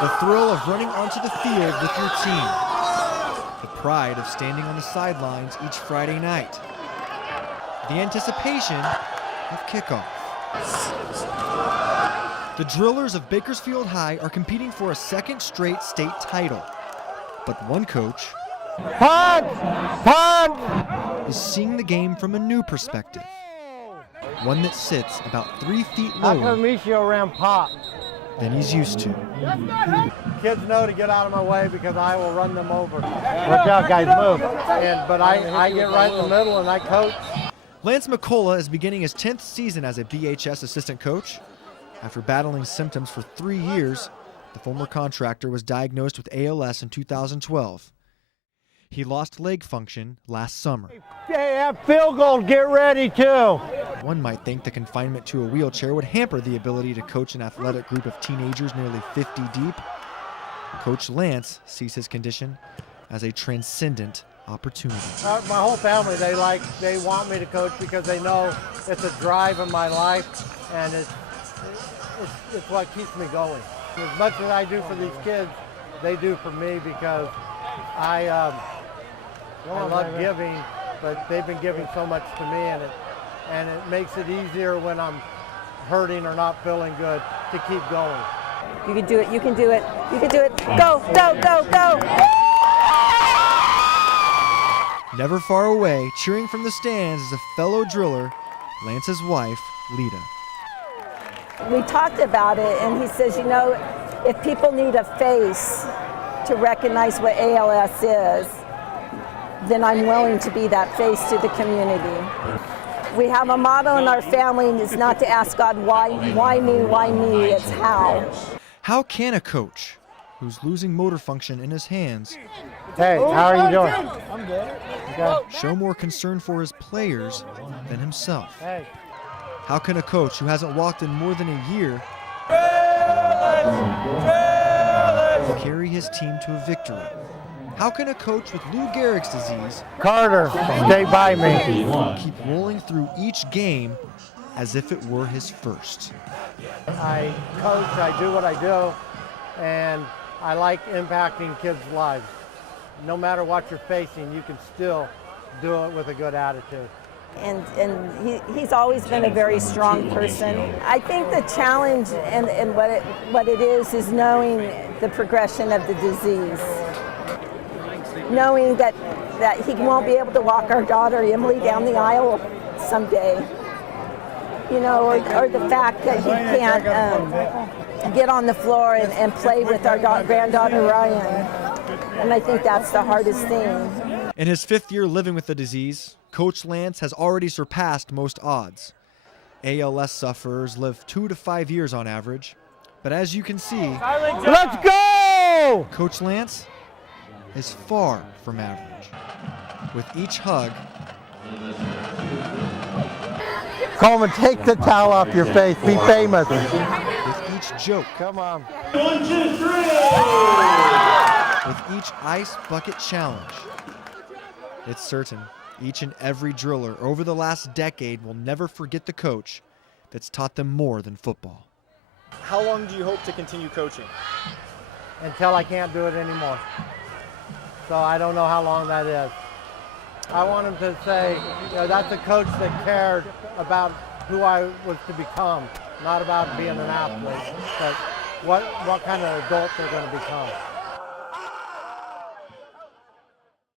The thrill of running onto the field with your team. The pride of standing on the sidelines each Friday night. The anticipation of kickoff. The Drillers of Bakersfield High are competing for a second straight state title. But one coach is seeing the game from a new perspective. One that sits about 3 feet lower than he's used to. Kids know to get out of my way because I will run them over. Watch out, guys, move. But I get right in the middle and I coach. Lance McCullah is beginning his 10th season as a BHS assistant coach. After battling symptoms for 3 years, the former contractor was diagnosed with ALS in 2012. He lost leg function last summer. Hey, that field goal, get ready too. One might think the confinement to a wheelchair would hamper the ability to coach an athletic group of teenagers nearly 50 deep. Coach Lance sees his condition as a transcendent opportunity. My whole family, they want me to coach because they know it's a drive in my life and it's what keeps me going. As much as I do for these kids, they do for me because I love giving, but they've been giving so much to me, and it makes it easier when I'm hurting or not feeling good to keep going. You can do it, you can do it, you can do it. Go, go, go, go! Never far away, cheering from the stands is a fellow driller, Lance's wife, Lita. We talked about it, and he says, you know, if people need a face to recognize what ALS is, then I'm willing to be that face to the community. We have a motto in our family, and it's not to ask God, why me, it's how. How can a coach who's losing motor function in his hands Hey, how are you doing? I'm good. Okay. show more concern for his players than himself? Hey. How can a coach who hasn't walked in more than a year carry his team to a victory? How can a coach with Lou Gehrig's disease, Carter, stay by me. keep rolling through each game as if it were his first? I coach, I do what I do, and I like impacting kids' lives. No matter what you're facing, you can still do it with a good attitude. And he's always been a very strong person. I think the challenge and what it is knowing the progression of the disease. Knowing that he won't be able to walk our daughter Emily down the aisle someday. You know, or the fact that he can't get on the floor and play with our granddaughter Ryan. And I think that's the hardest thing. In his 5th year living with the disease, Coach Lance has already surpassed most odds. ALS sufferers live 2 to 5 years on average. But as you can see, Let's go! Coach Lance is far from average. With each hug, Coleman, take the towel off your face. Be famous. with each joke, Come on. 1, 2, 3! with each ice bucket challenge, it's certain each and every driller over the last decade will never forget the coach that's taught them more than football. How long do you hope to continue coaching? Until I can't do it anymore. So I don't know how long that is. I want him to say, you know, that's a coach that cared about who I was to become, not about being an athlete, but what kind of adult they're going to become.